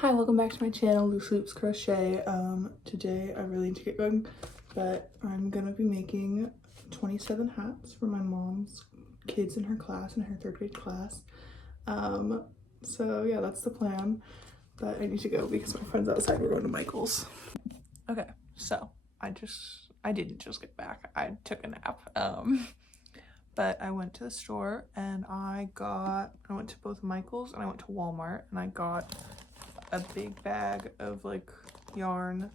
Hi, welcome back to my channel, Loose Loops Crochet. Today I really need to get going, but I'm gonna be making 27 hats for my mom's kids in her class, in her 3rd grade class. So yeah, that's the plan, but I need to go because my friend's outside. We're going to Michael's. Okay, so I didn't just get back. I took a nap. But I went to the store and I went to both Michael's and I went to Walmart and I got a big bag of like yarn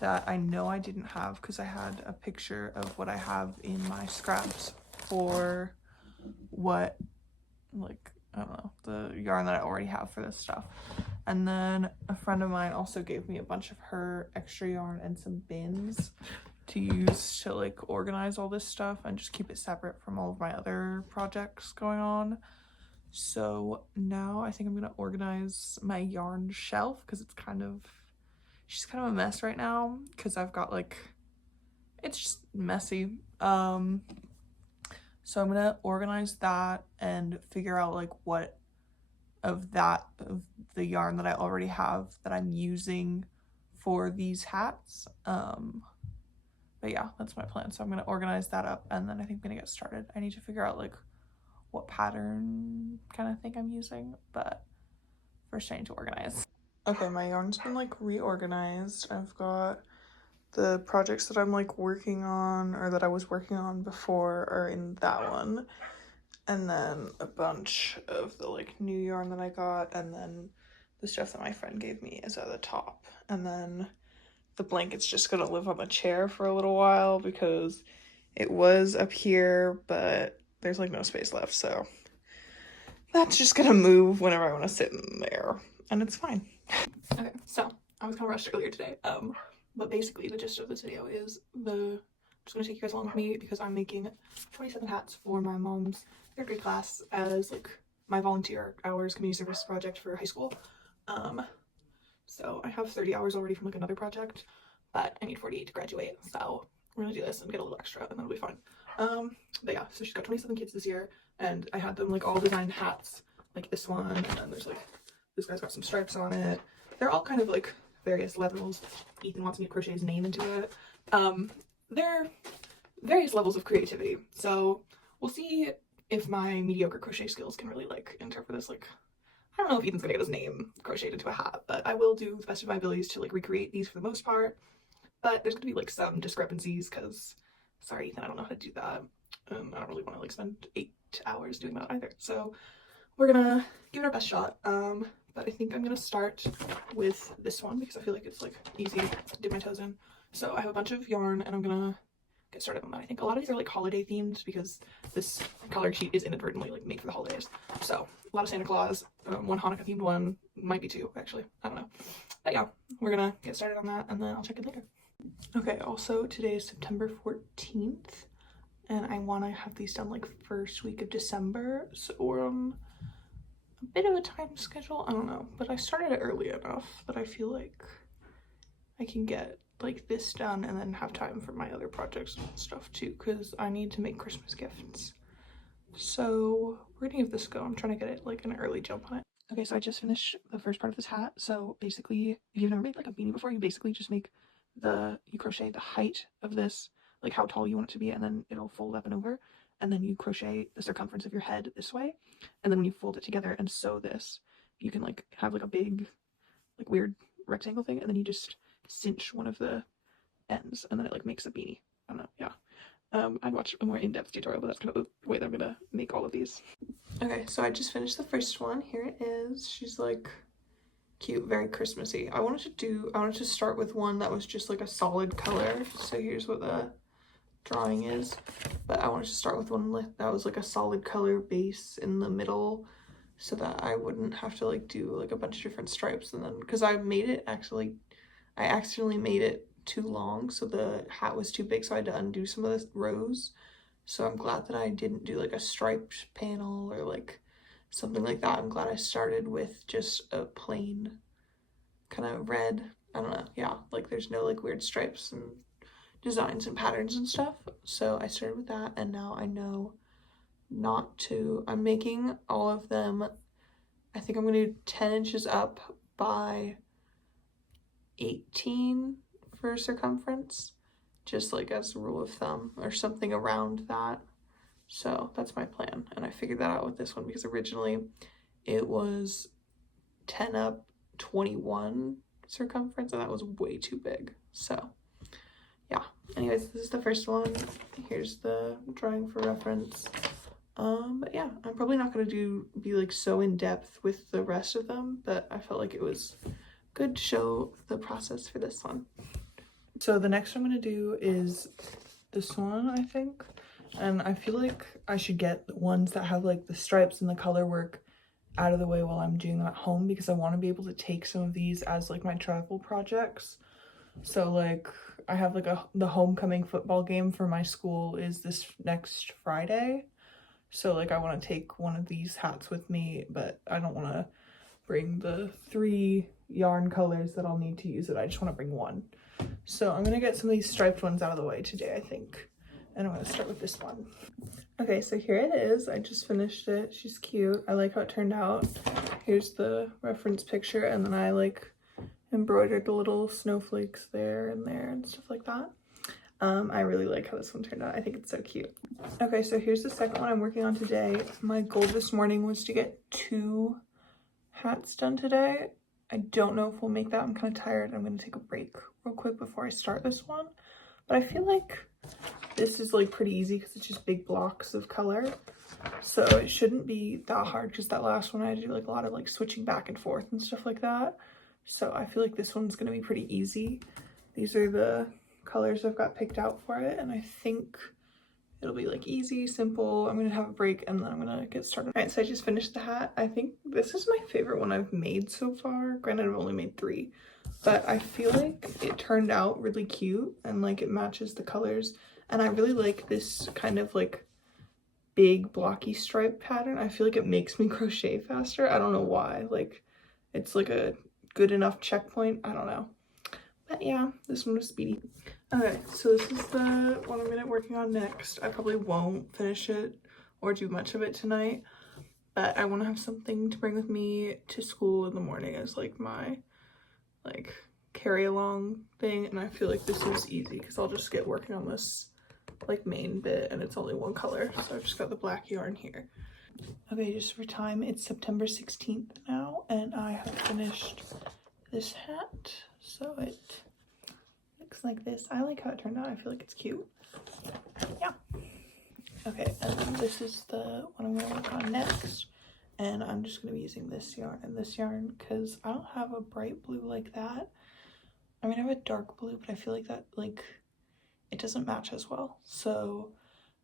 that I know I didn't have because I had a picture of what I have in my scraps for what, like, I don't know, the yarn that I already have for this stuff. And then a friend of mine also gave me a bunch of her extra yarn and some bins to use to like organize all this stuff and just keep it separate from all of my other projects going on. So now I think I'm gonna organize my yarn shelf because it's she's kind of a mess right now because I've got like, it's just messy. So I'm gonna organize that and figure out like what of the yarn that I already have that I'm using for these hats. But yeah, that's my plan. So I'm gonna organize that up and then I think I'm gonna get started. I need to figure out like what pattern kind of thing I'm using, but first I need to organize. Okay, my yarn's been like reorganized. I've got the projects that I'm like working on or that I was working on before are in that one, and then a bunch of the like new yarn that I got, and then the stuff that my friend gave me is at the top, and then the blanket's just gonna live on the chair for a little while because it was up here but there's like no space left, so that's just gonna move whenever I want to sit in there, and it's fine. Okay, so I was kind of rushed earlier today, but basically the gist of this video is I'm just gonna take you guys along with me because I'm making 27 hats for my mom's 3rd grade class as like my volunteer hours community service project for high school. So I have 30 hours already from like another project, but I need 48 to graduate, so we're gonna do this and get a little extra and that'll be fun. But yeah, so she's got 27 kids this year and I had them like all designed hats, like this one, and then there's like, this guy's got some stripes on it. They're all kind of like various levels. Ethan wants me to crochet his name into it. They're various levels of creativity, so we'll see if my mediocre crochet skills can really like interpret this. Like, I don't know if Ethan's gonna get his name crocheted into a hat, but I will do the best of my abilities to like recreate these for the most part. But there's gonna be like some discrepancies because, sorry Ethan, I don't know how to do that. I don't really want to like spend 8 hours doing that either. So we're gonna give it our best shot. But I think I'm gonna start with this one because I feel like it's like easy to dip my toes in. So I have a bunch of yarn and I'm gonna get started on that. I think a lot of these are like holiday themed because this coloring sheet is inadvertently like made for the holidays. So a lot of Santa Claus, one Hanukkah themed one, might be 2 actually, I don't know. But yeah, we're gonna get started on that and then I'll check in later. Okay, also today is September 14th and I want to have these done like first week of December, so we're on a bit of a time schedule. I don't know, but I started it early enough that I feel like I can get like this done and then have time for my other projects and stuff too, because I need to make Christmas gifts. So we're gonna give this a go. I'm trying to get it like an early jump on it. Okay, so I just finished the first part of this hat. So basically, if you've never made like a beanie before, you basically just make you crochet the height of this, like how tall you want it to be, and then it'll fold up and over, and then you crochet the circumference of your head this way, and then when you fold it together and sew this, you can like have like a big like weird rectangle thing, and then you just cinch one of the ends and then it like makes a beanie. I don't know, yeah. I watched a more in-depth tutorial, but that's kind of the way that I'm gonna make all of these. Okay, so I just finished the first one. Here it is. She's like cute, very Christmassy. I wanted to start with one that was just like a solid color. So here's what the drawing is. But I wanted to start with one that was like a solid color base in the middle so that I wouldn't have to like do like a bunch of different stripes, and then because I accidentally made it too long, so the hat was too big, so I had to undo some of the rows. So I'm glad that I didn't do like a striped panel or like something like that. I'm glad I started with just a plain kind of red. I don't know, yeah, like there's no like weird stripes and designs and patterns and stuff. So I started with that, and now I know not to. I'm making all of them, I think I'm gonna do 10 inches up by 18 for circumference, just like as a rule of thumb or something around that. So that's my plan, and I figured that out with this one because originally it was 10 up 21 circumference and that was way too big. So yeah, anyways, this is the first one. Here's the drawing for reference. But yeah, I'm probably not going to be like so in depth with the rest of them, but I felt like it was good to show the process for this one. So the next I'm going to do is this one, I think, and I feel like I should get the ones that have like the stripes and the color work out of the way while I'm doing them at home, because I want to be able to take some of these as like my travel projects. So like I have like the homecoming football game for my school is this next Friday. So like I want to take one of these hats with me, but I don't want to bring the 3 yarn colors that I'll need to use it. I just want to bring one. So I'm going to get some of these striped ones out of the way today, I think. And I'm going to start with this one. Okay, so here it is. I just finished it. She's cute. I like how it turned out. Here's the reference picture, and then I like embroidered the little snowflakes there and stuff like that. I really like how this one turned out. I think it's so cute. Okay, so here's the second one I'm working on today. My goal this morning was to get 2 hats done today. I don't know if we'll make that. I'm kind of tired. I'm going to take a break real quick before I start this one. But I feel like this is like pretty easy because it's just big blocks of color. So it shouldn't be that hard, because that last one I had to do like a lot of like switching back and forth and stuff like that. So I feel like this one's going to be pretty easy. These are the colors I've got picked out for it, and I think it'll be like easy, simple. I'm going to have a break and then I'm going to get started. All right, so I just finished the hat. I think this is my favorite one I've made so far. Granted, I've only made 3. But I feel like it turned out really cute and like it matches the colors. And I really like this kind of like big blocky stripe pattern. I feel like it makes me crochet faster. I don't know why. Like it's like a good enough checkpoint. I don't know. But yeah, this one was speedy. Okay, so this is the one I'm gonna be working on next. I probably won't finish it or do much of it tonight, but I want to have something to bring with me to school in the morning as like my like carry along thing, and I feel like this is easy because I'll just get working on this like main bit and it's only one color. So I've just got the black yarn here. Okay, just for time, it's September 16th now, and I have finished this hat. So it looks like this. I like how it turned out. I feel like it's cute. Yeah. Okay, and then this is the one I'm gonna work on next. And I'm just gonna be using this yarn and this yarn because I don't have a bright blue like that. I mean, I have a dark blue, but I feel like that, like, it doesn't match as well. So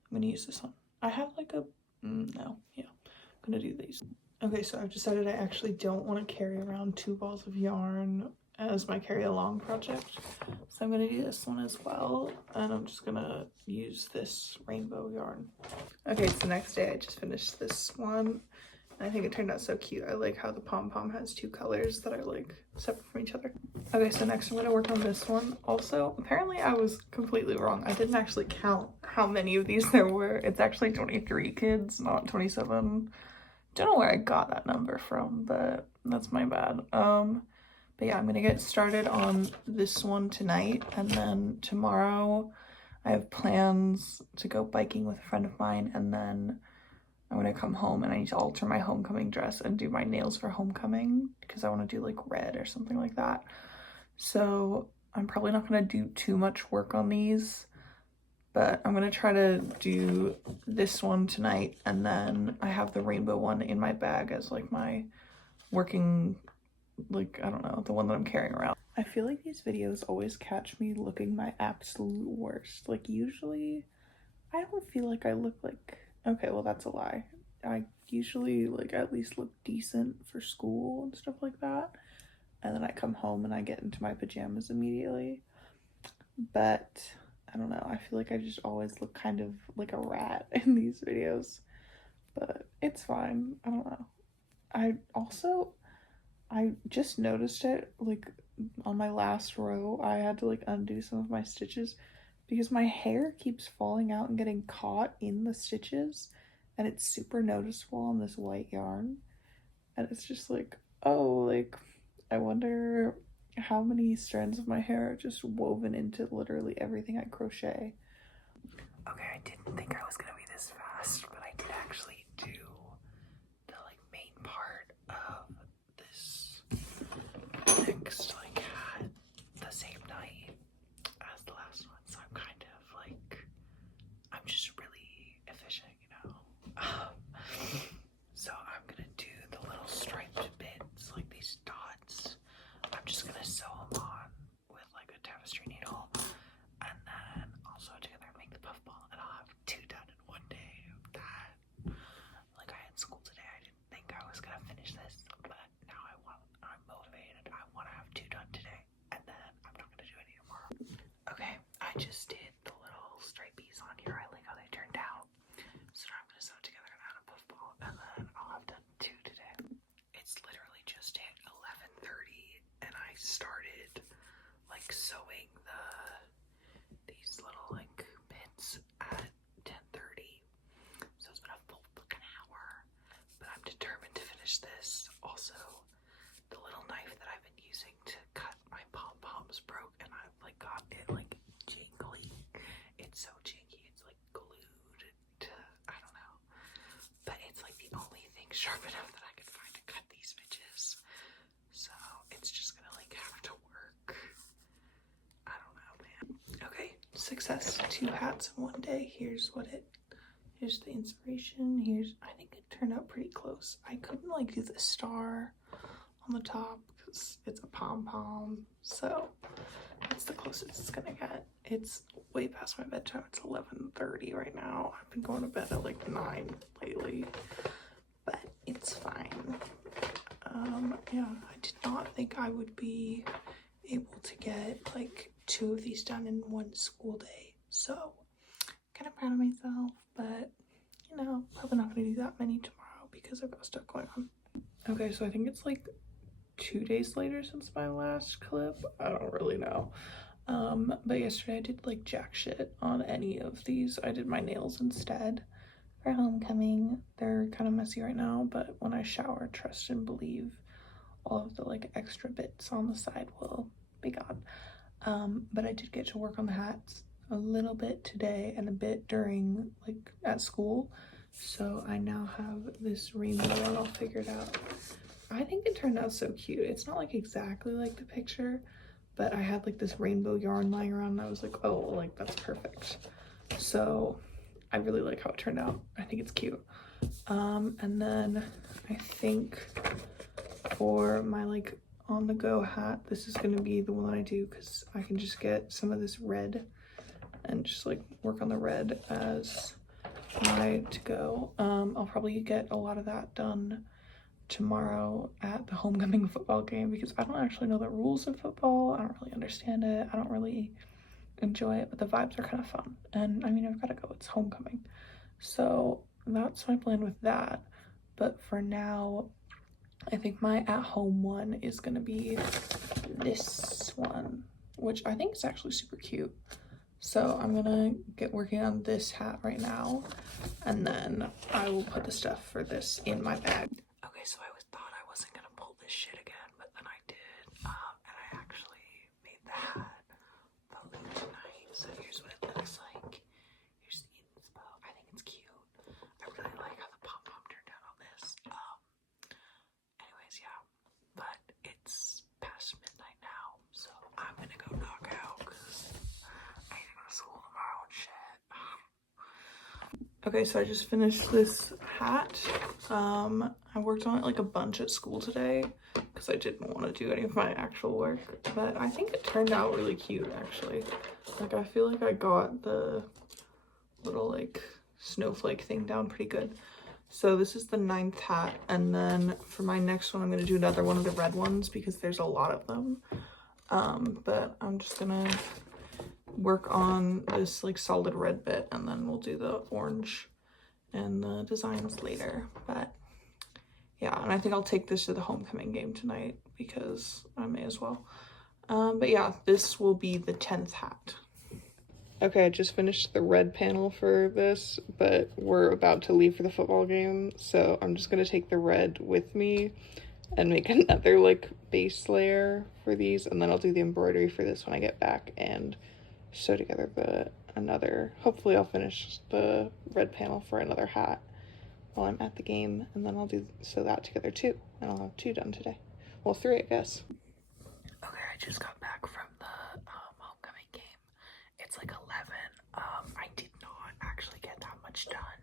I'm gonna use this one. I have like a, no, yeah, I'm gonna do these. Okay, so I've decided I actually don't want to carry around 2 balls of yarn as my carry along project. So I'm gonna do this one as well, and I'm just gonna use this rainbow yarn. Okay, it's the next day. I just finished this one. I think it turned out so cute. I like how the pom-pom has 2 colors that are like separate from each other. Okay, so next I'm gonna work on this one. Also, apparently I was completely wrong. I didn't actually count how many of these there were. It's actually 23 kids, not 27. Don't know where I got that number from, but that's my bad. But yeah, I'm gonna get started on this one tonight, and then tomorrow I have plans to go biking with a friend of mine, and then I'm gonna come home and I need to alter my homecoming dress and do my nails for homecoming because I want to do like red or something like that. So I'm probably not gonna do too much work on these, but I'm gonna try to do this one tonight, and then I have the rainbow one in my bag as like my working, like, I don't know, the one that I'm carrying around. I feel like these videos always catch me looking my absolute worst. Like usually I don't feel like I look like, okay, well that's a lie. I usually like at least look decent for school and stuff like that. And then I come home and I get into my pajamas immediately. But I don't know, I feel like I just always look kind of like a rat in these videos. But it's fine, I don't know. I just noticed it, like on my last row, I had to like undo some of my stitches because my hair keeps falling out and getting caught in the stitches, and it's super noticeable on this white yarn. And it's just like, oh, like, I wonder how many strands of my hair are just woven into literally everything I crochet. Okay, I didn't think I was gonna be this fast, but I did actually do the like main part of this next like hat the same night as the last one, so I'm kind of like, I'm just really efficient, you know. So I'm gonna do the little striped bits, like these dots. I'm just gonna sew them on with like a tapestry needle, and then also together make the puffball, and I'll have 2 done in one day. That, like, I had school today, I didn't think I was gonna finish this, but now I'm motivated. I want to have 2 done today, and then I'm not gonna do any tomorrow. Okay, I just did the little stripies on here. I like how they turned out. So now I'm gonna sew together and add a puffball, and then I'll have done 2 today. It's literally just hit 11:30, and I started like sewing these little like bits at 10:30. So it's been a full fucking hour, but I'm determined to finish this. Also, the little knife that I've been using to cut my pom-poms broke, and I've like got it like jingly. It's so jinky, it's like glued to, I don't know, but it's like the only thing sharp enough that I could find to cut these bitches. So it's just gonna like have to work. I don't know, man. Okay, success. 2 hats in one day. Here's the inspiration. I think it turned out pretty close. I couldn't like do the star on the top because it's a pom-pom, so that's the closest it's gonna get. It's way past my bedtime. It's 11:30 right now. I've been going to bed at like 9 lately, but it's fine. Yeah, I did not think I would be able to get like 2 of these done in one school day, so kind of proud of myself, but you know, probably not gonna do that many tomorrow because I've got stuff going on. Okay, so I think it's like 2 days later since my last clip. I don't really know. But yesterday I did like jack shit on any of these. I did my nails instead for homecoming. They're kind of messy right now, but when I shower, trust and believe all of the like extra bits on the side will be gone. But I did get to work on the hats a little bit today and a bit during like at school. So I now have this rainbow one all figured out. I think it turned out so cute. It's not like exactly like the picture, but I had like this rainbow yarn lying around and I was like, oh, like that's perfect. So I really like how it turned out. I think it's cute. And then I think for my like on the go hat, this is gonna be the one that I do because I can just get some of this red and just like work on the red as my to go. I'll probably get a lot of that done tomorrow at the homecoming football game because I don't actually know the rules of football. I don't really understand it. I don't really enjoy it, but the vibes are kind of fun. And I mean, I've got to go. It's homecoming. So that's my plan with that. But for now, I think my at-home one is going to be this one, which I think is actually super cute. So I'm gonna get working on this hat right now, and then I will put the stuff for this in my bag. Okay, so I thought I wasn't gonna pull this shit again, but then I did, and I actually made the hat photo tonight. So here's what it looks like. Here's the inspo. I think it's cute. I really like how the pom-pom turned out on this. Anyways, yeah, but it's past midnight now, so I'm gonna go knock out because I need to go to school tomorrow and shit. Okay, so I just finished this hat. I worked on it like a bunch at school today because I didn't want to do any of my actual work, but I think it turned out really cute actually. Like I feel like I got the little like snowflake thing down pretty good. So this is the 9th hat, and then for my next one I'm going to do another one of the red ones because there's a lot of them. But I'm just gonna work on this like solid red bit, and then we'll do the orange and the designs later. But yeah, and I think I'll take this to the homecoming game tonight because I may as well. But yeah, this will be the 10th hat. Okay, I just finished the red panel for this, but we're about to leave for the football game, so I'm just gonna take the red with me and make another like base layer for these, and then I'll do the embroidery for this when I get back and sew together another. Hopefully I'll finish the red panel for another hat while I'm at the game, and then I'll sew that together too, and I'll have 2 done today. Well, 3, I guess. Okay, I just got back from the homecoming game. It's like 11. I did not actually get that much done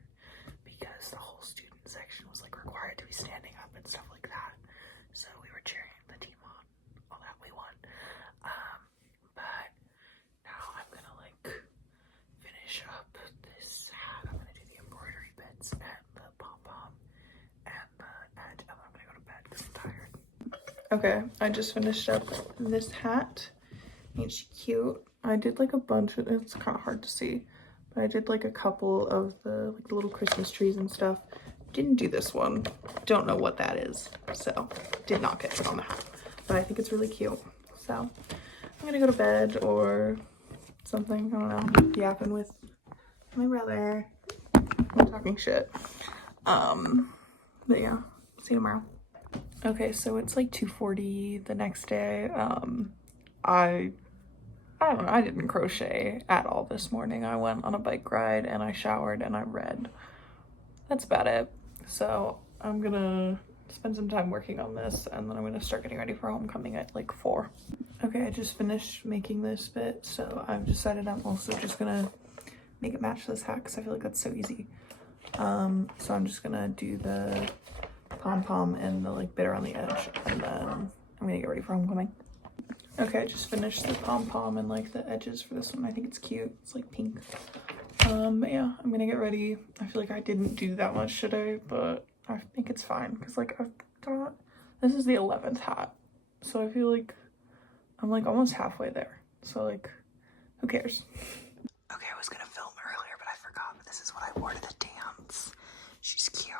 because the whole student section was like required to be standing up and stuff like that. So we were cheering the team on, all that we won. But now I'm gonna like finish up this hat. I'm gonna do the embroidery bits and the pom-pom and the edge, and then I'm gonna go to bed because I'm tired. Okay, I just finished up this hat. It's cute. I did like a bunch of, it's kind of hard to see, but I did like a couple of the little Christmas trees and stuff. Didn't do this one. Don't know what that is, so did not get it on the hat, but I think it's really cute. So I'm gonna go to bed or something. I don't know. Yapping with my brother. I'm talking shit. But yeah, see you tomorrow. Okay, so it's like 2:40 the next day. I don't know, I didn't crochet at all this morning. I went on a bike ride and I showered and I read. That's about it. So I'm gonna spend some time working on this, and then I'm gonna start getting ready for homecoming at like 4. Okay, I just finished making this bit, so I've decided I'm also just gonna make it match this hat because I feel like that's so easy. So I'm just gonna do the pom-pom and the like bit around the edge, and then I'm gonna get ready for homecoming. Okay, I just finished the pom-pom and like the edges for this one. I think it's cute. It's like pink. But yeah, I'm gonna get ready. I feel like I didn't do that much today, but I think it's fine because like I've got, this is the 11th hat, so I feel like I'm like almost halfway there. So like, who cares? Okay, I was gonna film earlier, but I forgot. But this is what I wore to the dance. She's cute.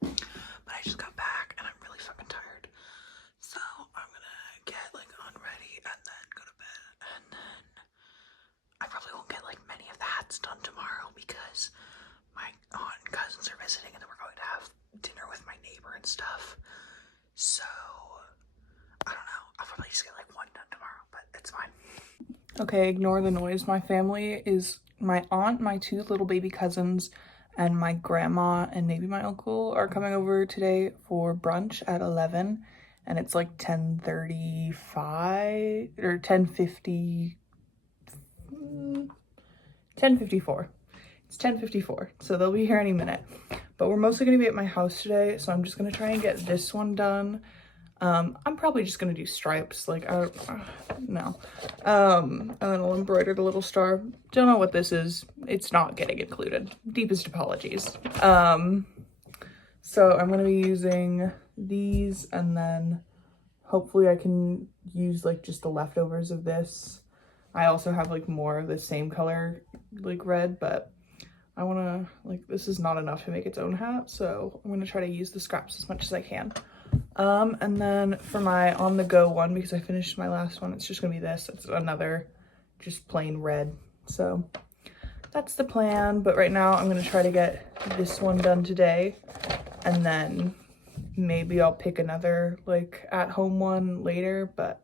But I just got back and I'm really fucking tired. So I'm gonna get like unready and then go to bed, and then I probably won't get like many of the hats done tomorrow because my aunt and cousins are visiting, and then we're going to have dinner with my neighbor and stuff. So I don't know, I'll probably just get like 1 done tomorrow, but it's fine. Okay, ignore the noise. My family is my aunt, my 2 little baby cousins, and my grandma and maybe my uncle are coming over today for brunch at 11, and it's like 10:35 or 10:54. It's 10:54, so they'll be here any minute. But we're mostly gonna be at my house today, so I'm just gonna try and get this one done. I'm probably just gonna do stripes, like I don't no. And then I'll embroider the little star. Don't know what this is. It's not getting included. Deepest apologies. So I'm gonna be using these, and then hopefully I can use like just the leftovers of this. I also have like more of the same color, like red, but I wanna, like, this is not enough to make its own hat, so I'm gonna try to use the scraps as much as I can. And then for my on the go one, because I finished my last one, it's just gonna be this. It's another just plain red. So that's the plan, but right now I'm gonna try to get this one done today, and then maybe I'll pick another like at home one later, but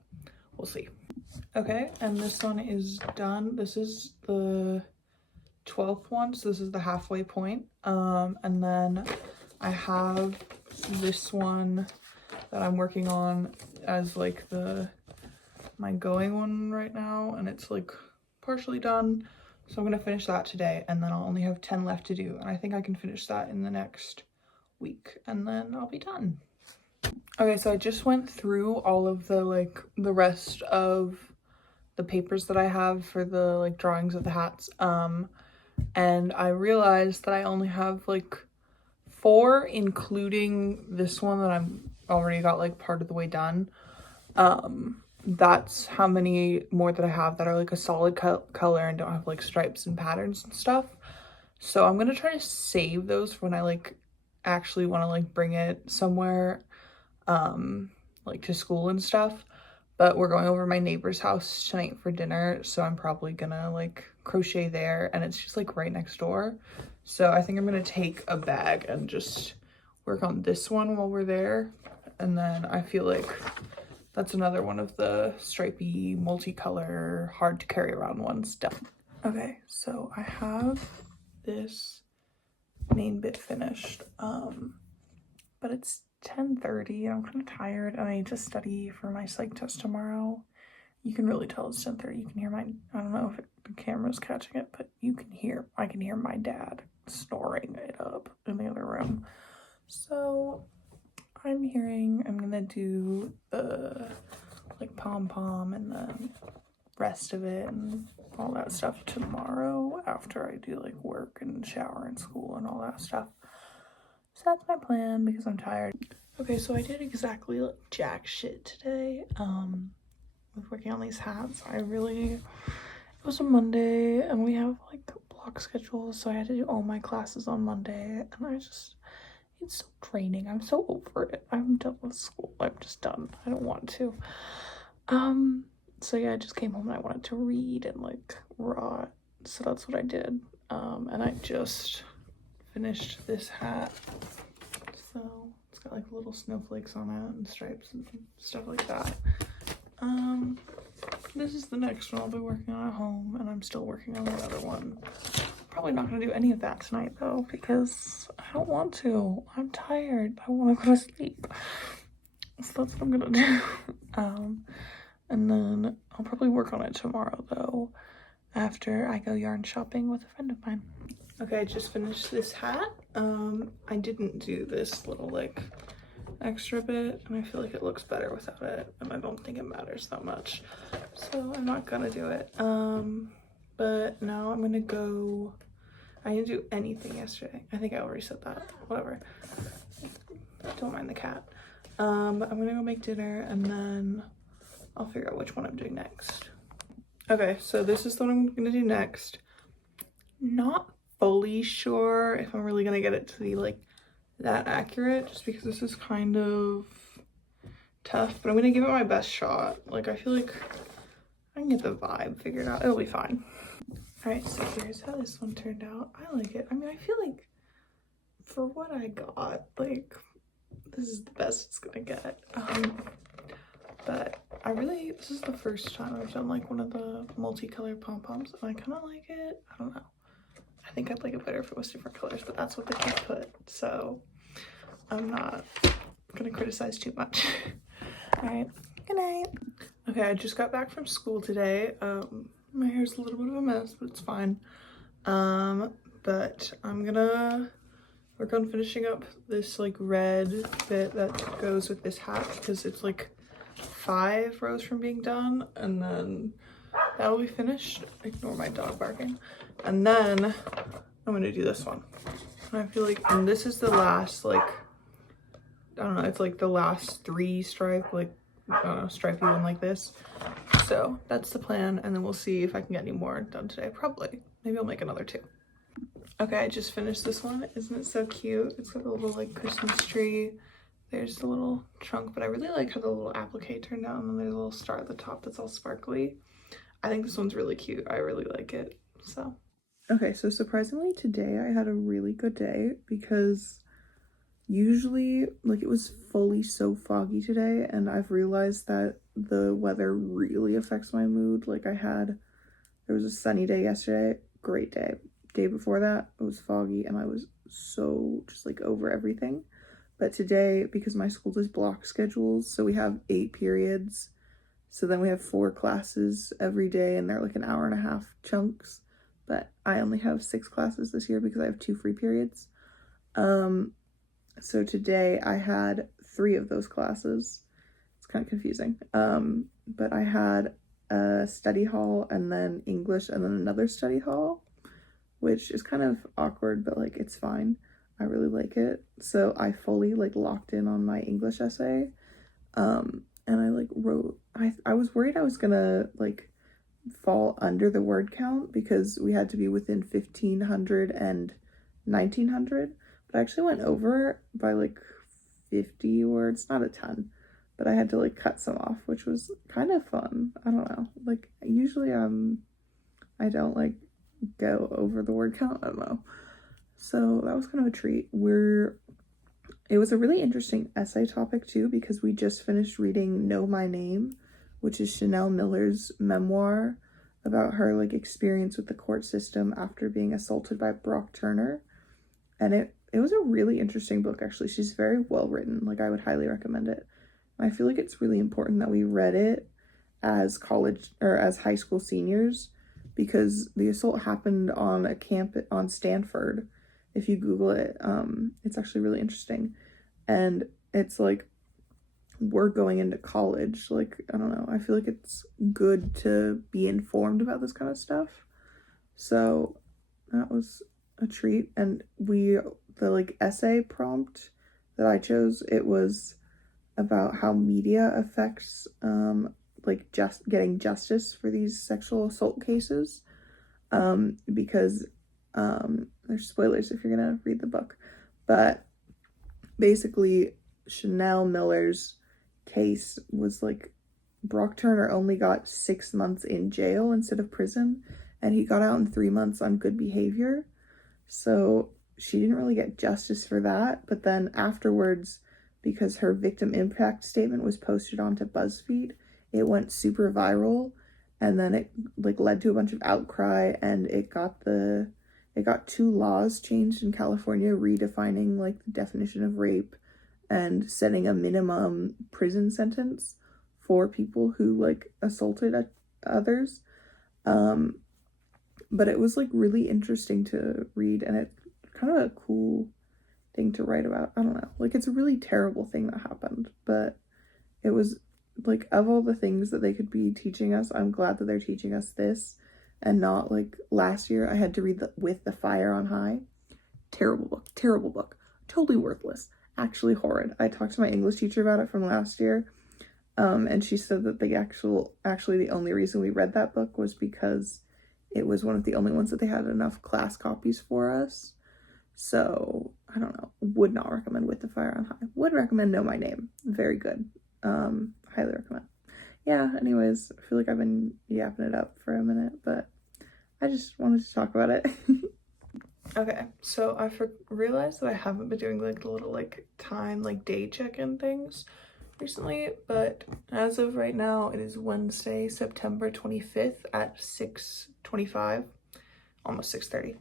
we'll see. Okay, and this one is done. This is the 12th one, so this is the halfway point. And then I have this one that I'm working on as like my going one right now, and it's like partially done, so I'm gonna finish that today, and then I'll only have 10 left to do, and I think I can finish that in the next week, and then I'll be done. Okay, so I just went through all of the like the rest of the papers that I have for the like drawings of the hats, and I realized that I only have like 4, including this one that I'm already got like part of the way done. That's how many more that I have that are like a solid color and don't have like stripes and patterns and stuff. So I'm gonna try to save those for when I like actually want to like bring it somewhere, like to school and stuff. But we're going over to my neighbor's house tonight for dinner, so I'm probably gonna like crochet there, and it's just like right next door. So I think I'm gonna take a bag and just work on this one while we're there, And then I feel like that's another one of the stripy, multicolor, hard to carry around ones done. Okay, so I have this main bit finished, but it's 10:30 and I'm kind of tired and I need to study for my psych test tomorrow. You can really tell it's 10:30. You can hear my, I don't know if the camera's catching it, but I can hear my dad snoring it up in the other room. So I'm gonna do the like pom-pom and the rest of it and all that stuff tomorrow after I do like work and shower and school and all that stuff. So that's my plan because I'm tired. Okay, so I did exactly like jack shit today with working on these hats. It was a Monday and we have like block schedules, so I had to do all my classes on Monday and it's so draining. I'm so over it. I'm done with school. I'm just done. I don't want to. So yeah, I just came home and I wanted to read and like rot. So that's what I did. And I just finished this hat. So it's got like little snowflakes on it and stripes and stuff like that. This is the next one I'll be working on at home, and I'm still working on the other one. Probably not gonna do any of that tonight though, because I don't want to. I'm tired. I want to go to sleep. So that's what I'm gonna do. And then I'll probably work on it tomorrow though, after I go yarn shopping with a friend of mine. Okay, I just finished this hat. I didn't do this little like extra bit, and I feel like it looks better without it, and I don't think it matters that much, so I'm not gonna do it. But now I'm gonna go. I didn't do anything yesterday. I think I already said that. Whatever. Don't mind the cat. But I'm gonna go make dinner and then I'll figure out which one I'm doing next. Okay, so this is the one I'm gonna do next. Not fully sure if I'm really gonna get it to be like that accurate, just because this is kind of tough, but I'm gonna give it my best shot. Like, I feel like I can get the vibe figured out. It'll be fine. All right, so here's how this one turned out. I like it. I mean, I feel like for what I got, like, this is the best it's gonna get. But this is the first time I've done like one of the multicolored pom-poms, and I kind of like it. I don't know. I think I'd like it better if it was different colors, but that's what the kids put, so I'm not gonna criticize too much. All right, good night. Okay, I just got back from school today. My hair's a little bit of a mess, but it's fine. But I'm gonna work on finishing up this like red bit that goes with this hat, because it's like 5 rows from being done, and then that'll be finished. Ignore my dog barking. And then I'm gonna do this one. And I feel like, and this is the last, like, I don't know, it's like the last 3 stripe, like, I don't know, stripey one like this. So that's the plan, and then we'll see if I can get any more done today. Probably. Maybe I'll make another 2. Okay, I just finished this one. Isn't it so cute? It's got a little like Christmas tree. There's the little trunk, but I really like how the little applique turned out, and then there's a little star at the top that's all sparkly. I think this one's really cute. I really like it. So okay, so surprisingly today I had a really good day, because usually like it was fully so foggy today, and I've realized that the weather really affects my mood. Like there was a sunny day yesterday, great day. Day before that it was foggy and I was so just like over everything. But today, because my school does block schedules, so we have 8 periods, so then we have 4 classes every day, and they're like an hour and a half chunks, but I only have 6 classes this year because I have 2 free periods. So today I had 3 of those classes. It's kind of confusing. But I had a study hall and then English and then another study hall, which is kind of awkward, but like it's fine. I really like it. So I fully like locked in on my English essay. And I like wrote, I was worried I was gonna like fall under the word count because we had to be within 1,500 and 1,900, but I actually went over by like 50 words, not a ton, but I had to like cut some off, which was kind of fun. I don't know, like usually I don't like go over the word count, I don't know. So that was kind of a treat. We're it was a really interesting essay topic too, because we just finished reading Know My Name, which is Chanel Miller's memoir about her like experience with the court system after being assaulted by Brock Turner. And it was a really interesting book, actually. She's very well written. Like, I would highly recommend it. I feel like it's really important that we read it as college or as high school seniors, because the assault happened on a camp on Stanford. If you Google it, it's actually really interesting. And it's like, we're going into college. Like, I don't know. I feel like it's good to be informed about this kind of stuff. So that was a treat. And the like essay prompt that I chose, it was about how media affects like just getting justice for these sexual assault cases, because there's spoilers if you're gonna read the book, but basically Chanel Miller's case was like, Brock Turner only got 6 months in jail instead of prison, and he got out in 3 months on good behavior. So she didn't really get justice for that. But then afterwards, because her victim impact statement was posted onto BuzzFeed, it went super viral, and then it like led to a bunch of outcry, and it got 2 laws changed in California, redefining like the definition of rape and setting a minimum prison sentence for people who like assaulted others. But it was like really interesting to read, and it's kind of a cool thing to write about. I don't know, like, it's a really terrible thing that happened, but it was like, of all the things that they could be teaching us, I'm glad that they're teaching us this, and not like last year I had to read With the Fire on High. Terrible book, totally worthless, actually horrid. I talked to my English teacher about it from last year, and she said that actually the only reason we read that book was because it was one of the only ones that they had enough class copies for us. So I don't know, would not recommend With the Fire on High. Would recommend Know My Name, very good. Highly recommend. Yeah, anyways, I feel like I've been yapping it up for a minute, but I just wanted to talk about it. Okay, so I realized that I haven't been doing like the little like time like day check-in things recently, but as of right now, it is Wednesday, September 25th at 6:25, almost 6:30.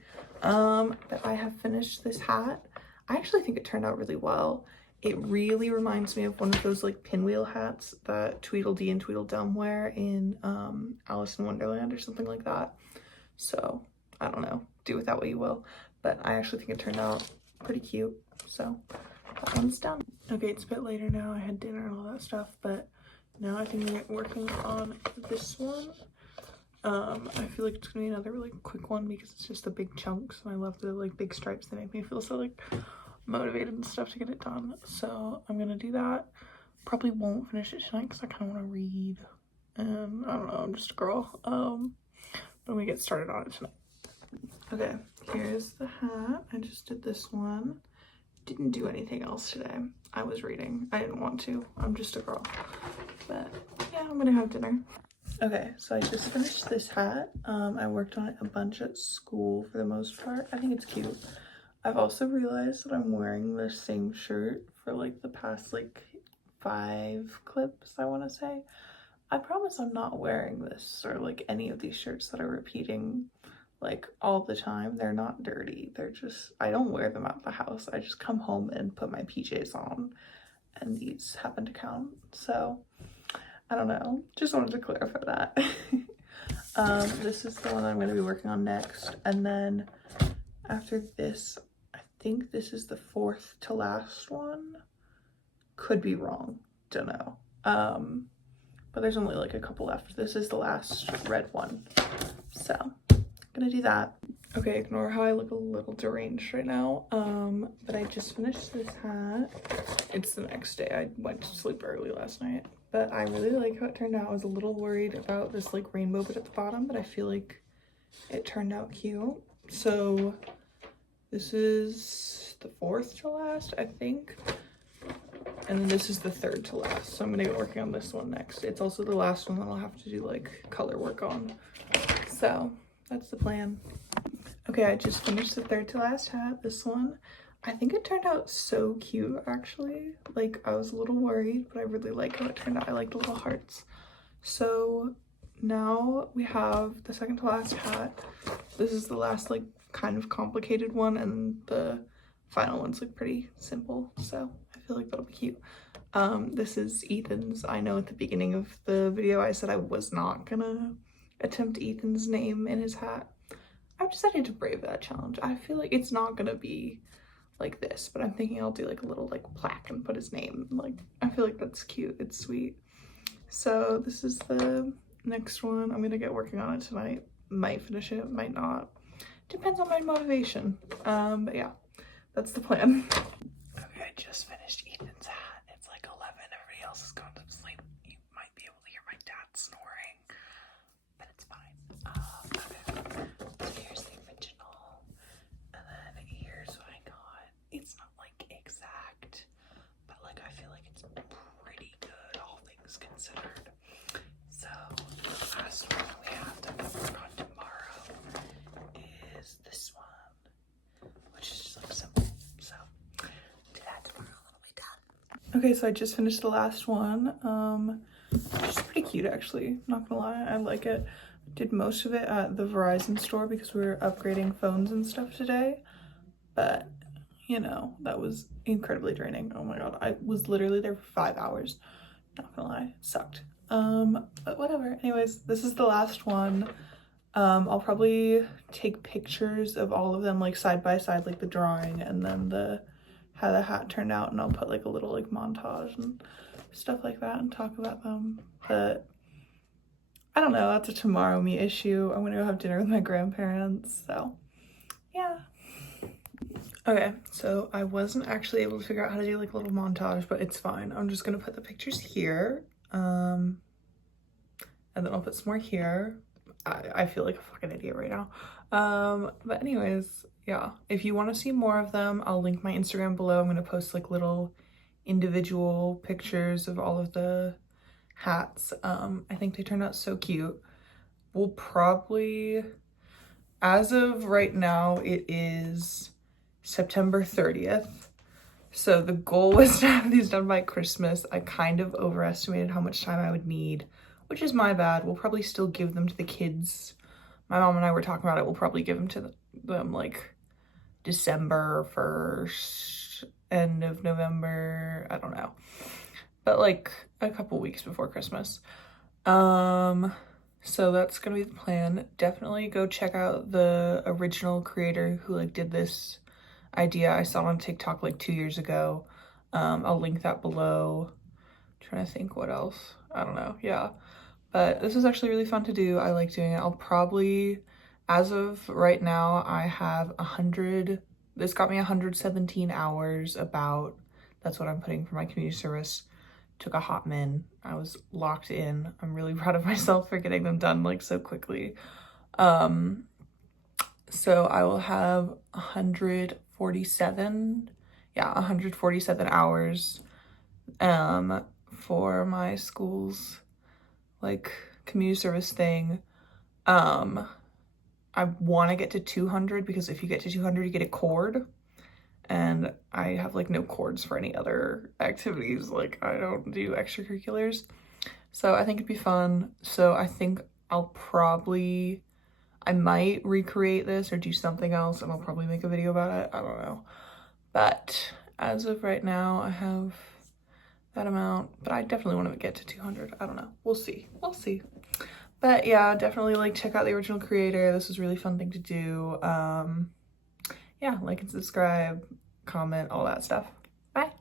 But I have finished this hat. I actually think it turned out really well. It really reminds me of one of those like pinwheel hats that Tweedledee and Tweedledum wear in Alice in Wonderland or something like that. So I don't know, do with that what you will, but I actually think it turned out pretty cute. So that one's done. Okay, it's a bit later now. I had dinner and all that stuff, but now I think we're working on this one. I feel like it's gonna be another really quick one because it's just the big chunks, and I love the like big stripes. They make me feel so like motivated and stuff to get it done. So I'm gonna do that. Probably won't finish it tonight because I kind of want to read, and I don't know, I'm just a girl. But we get started on it tonight. Okay, here's the hat. I just did this one. Didn't do anything else today. I was reading. I didn't want to. I'm just a girl. But yeah, I'm gonna have dinner. Okay, so I just finished this hat. I worked on it a bunch at school for the most part. I think it's cute. I've also realized that I'm wearing the same shirt for like the past like 5 clips, I want to say. I promise I'm not wearing this or like any of these shirts that are repeating like all the time. They're not dirty. They're just, I don't wear them out the house. I just come home and put my PJs on, and these happen to count. So I don't know, just wanted to clarify that. This is the one I'm going to be working on next, and then after this, I think this is the 4th to last one. Could be wrong, don't know. But there's only like a couple left. This is the last red one, so I'm gonna do that. Okay, ignore how I look a little deranged right now, but I just finished this hat. It's the next day. I went to sleep early last night, but I really like how it turned out. I was a little worried about this like rainbow bit at the bottom, but I feel like it turned out cute. So this is the 4th to last, I think. And then this is the 3rd to last. So I'm gonna get working on this one next. It's also the last one that I'll have to do like color work on. So that's the plan. Okay, I just finished the 3rd to last hat, this one. I think it turned out so cute actually. Like I was a little worried, but I really like how it turned out. I like the little hearts. So now we have the second to last hat. This is the last like kind of complicated one, and the final one's like pretty simple. So I feel like that'll be cute. This is Ethan's. I know at the beginning of the video I said I was not gonna attempt Ethan's name in his hat. I've decided to brave that challenge. I feel like it's not gonna be like this, but I'm thinking I'll do like a little like plaque and put his name. Like I feel like that's cute. It's sweet. So this is the next one. I'm gonna get working on it tonight. Might finish it, might not. Depends on my motivation. But yeah, that's the plan. Okay, I just finished Ethan's hat. It's like 11. Everybody else has gone to sleep. You might be able to hear my dad snoring, but it's fine. Okay. So here's the original, and then here's what I got. It's not like exact, but like I feel like it's pretty good, all things considered. So the last one we have to work on tomorrow is this one, which is just like simple. So do that tomorrow and it'll be done. Okay, so I just finished the last one. It's pretty cute actually, not gonna lie, I like it. Did most of it at the Verizon store because we were upgrading phones and stuff today, but you know, that was incredibly draining. Oh my god, I was literally there for 5 hours. Not gonna lie, it sucked. But whatever. Anyways, this is the last one. I'll probably take pictures of all of them like side by side, like the drawing and then how the hat turned out, and I'll put like a little like montage and stuff like that and talk about them. But I don't know, that's a tomorrow me issue. I'm gonna go have dinner with my grandparents, so yeah. Okay, so I wasn't actually able to figure out how to do like a little montage, but it's fine. I'm just gonna put the pictures here, and then I'll put some more here. I feel like a fucking idiot right now. But anyways, yeah, if you want to see more of them, I'll link my Instagram below. I'm gonna post like little individual pictures of all of the hats. I think they turned out so cute. We'll probably, as of right now, it is September 30th. So the goal was to have these done by Christmas. I kind of overestimated how much time I would need, which is my bad. We'll probably still give them to the kids. My mom and I were talking about it. We'll probably give them to them like December 1st, end of November, I don't know. But like a couple weeks before Christmas. So that's gonna be the plan. Definitely go check out the original creator who like did this idea. I saw on TikTok like 2 years ago. I'll link that below. I'm trying to think what else. I don't know. Yeah. But this was actually really fun to do. I like doing it. I'll probably, as of right now, I have 100, this got me 117 hours about. That's what I'm putting for my community service. Took a hot min. I was locked in. I'm really proud of myself for getting them done like so quickly. So I will have 147 hours for my school's like community service thing. I want to get to 200 because if you get to 200 you get a cord, and I have like no cords for any other activities. Like I don't do extracurriculars, so I think it'd be fun. So I think I might recreate this or do something else, and I'll probably make a video about it. I don't know. But as of right now, I have that amount, but I definitely want to get to 200. I don't know. We'll see. We'll see. But yeah, definitely like check out the original creator. This was a really fun thing to do. Yeah, like and subscribe, comment, all that stuff. Bye.